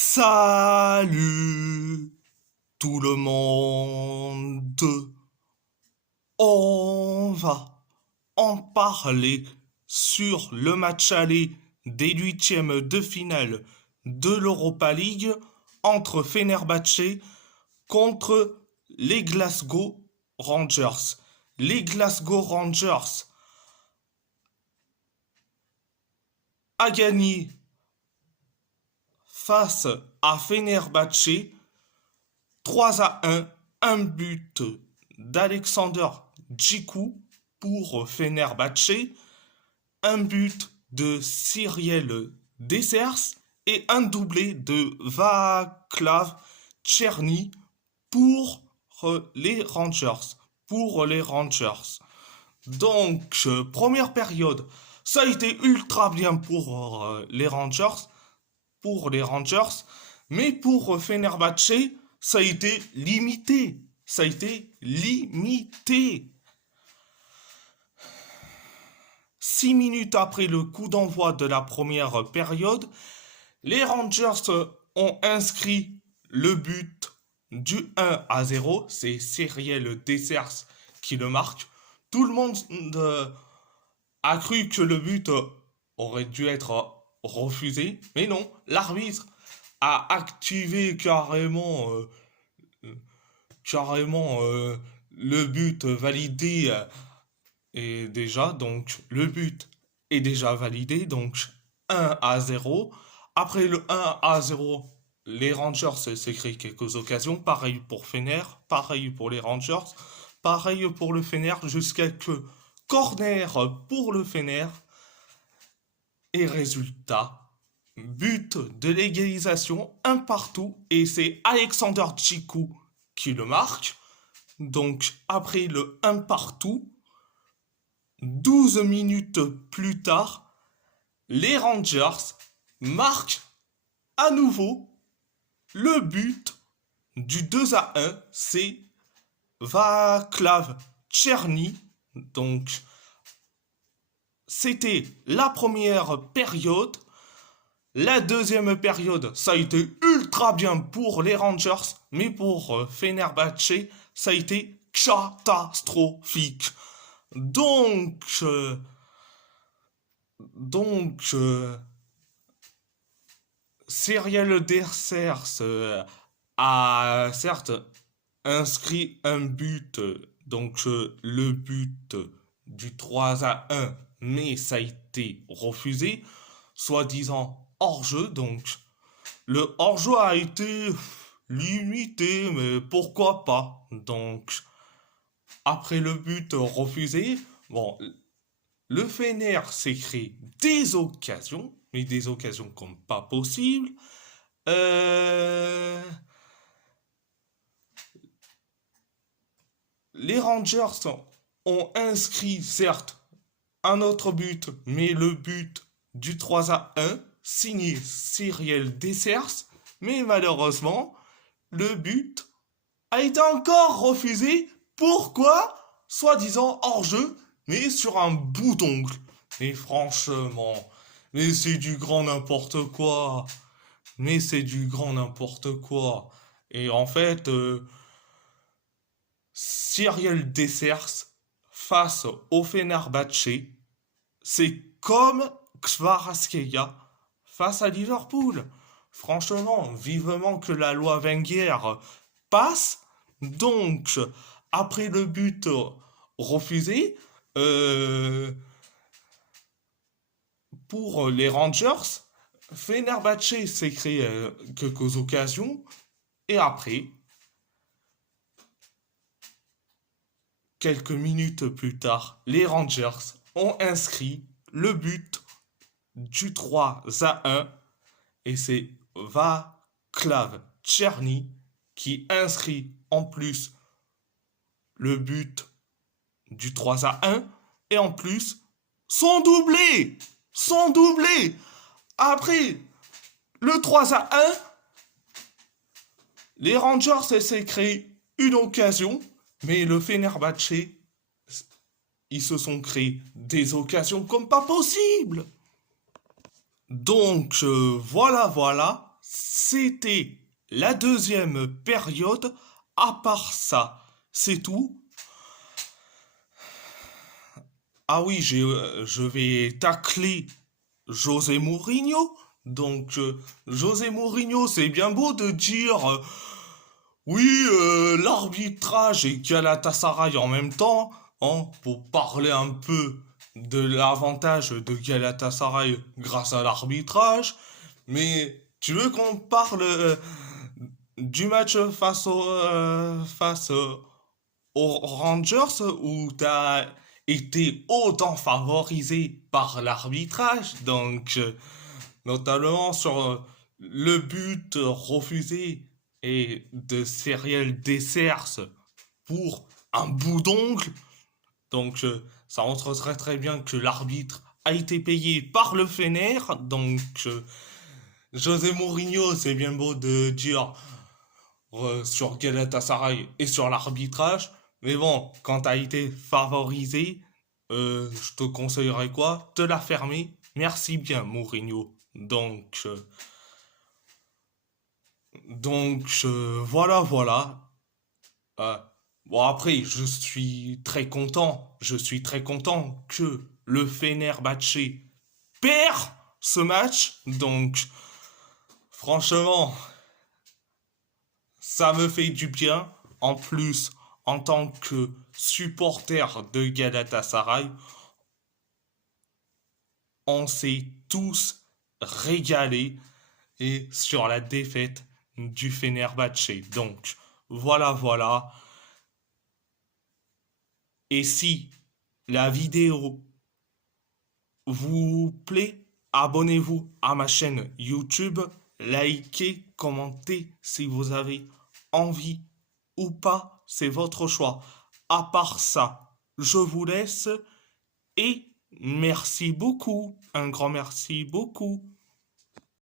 Salut tout le monde. On va en parler sur le match aller des huitièmes de finale de l'Europa League entre Fenerbahçe contre les Glasgow Rangers. Les Glasgow Rangers a gagné face à Fenerbahçe 3-1, un but d'Alexander Djikou pour Fenerbahçe, un but de Cyriel Dessers et un doublé de Václav Tcherny pour les Rangers. Donc, première période, ça a été ultra bien pour les Rangers, mais pour Fenerbahçe, ça a été limité. Ça a été limité. 6 minutes après le coup d'envoi de la première période, les Rangers ont inscrit le but du 1-0. C'est Cyriel Dessers qui le marque. Tout le monde a cru que le but aurait dû être refusé, mais non, l'arbitre a activé carrément le but validé est déjà, donc le but est déjà validé, donc 1-0. Après le 1-0, les Rangers s'est créé quelques occasions, pareil pour Fener, pareil pour les Rangers, pareil pour le Fener, jusqu'à que corner pour le Fener, et résultat, but de l'égalisation, un partout, et c'est Alexander Djikou qui le marque. Donc après le un partout, 12 minutes plus tard, les Rangers marquent à nouveau le but du 2-1. C'est Václav Tcherny. Donc c'était la première période. La deuxième période, ça a été ultra bien pour les Rangers, mais pour Fenerbahçe, ça a été catastrophique. Donc, euh, donc, Cyriel Dessers a certes inscrit un but, le but du 3-1, mais ça a été refusé, soi-disant hors-jeu. Donc, le hors-jeu a été limité, mais pourquoi pas. Donc, après le but refusé, bon, le Fener s'est créé des occasions, mais des occasions comme pas possible. Euh, les Rangers ont inscrit, certes, un autre but, mais le but du 3-1, signé Cyriel Dessers, mais malheureusement, le but a été encore refusé. Pourquoi? Soi-disant hors-jeu, mais sur un bout d'ongle. Et franchement, mais c'est du grand n'importe quoi. Mais c'est du grand n'importe quoi. Et en fait, Cyriel Dessers face au Fenerbahçe, c'est comme Kvaratskhelia face à Liverpool. Franchement, vivement que la loi Wenger passe. Donc, après le but refusé, euh, pour les Rangers, Fenerbahçe s'est créé quelques occasions. Et après, quelques minutes plus tard, les Rangers ont inscrit le but du 3-1. Et c'est Václav Tcherny qui inscrit en plus le but du 3-1 et en plus son doublé. Son doublé. Après le 3-1, les Rangers essaient de créer une occasion, mais le Fenerbahçe, ils se sont créés des occasions comme pas possible. Donc voilà, C'était la deuxième période. À part ça, c'est tout. Ah oui, je vais tacler José Mourinho. Donc, José Mourinho, c'est bien beau de dire oui, l'arbitrage et Galatasaray en même temps, hein, pour parler un peu de l'avantage de Galatasaray grâce à l'arbitrage. Mais tu veux qu'on parle du match face aux Rangers où tu as été autant favorisé par l'arbitrage, donc notamment sur le but refusé et de Cyril Dessers pour un bout d'ongle. Donc ça montre très très bien que l'arbitre a été payé par le Fener. Donc José Mourinho, c'est bien beau de dire sur Galatasaray et sur l'arbitrage. Mais bon, quand t'as été favorisé, je te conseillerais quoi? De la fermer. Merci bien, Mourinho. Voilà, voilà. Euh, bon, après, je suis très content. Je suis très content que le Fenerbahçe perd ce match. Donc, franchement, ça me fait du bien. En plus, en tant que supporter de Galatasaray, on s'est tous régalés et sur la défaite du Fenerbahçe. Donc, voilà, voilà. Et si la vidéo vous plaît, abonnez-vous à ma chaîne YouTube, likez, commentez si vous avez envie ou pas, c'est votre choix. À part ça, je vous laisse et merci beaucoup, un grand merci beaucoup.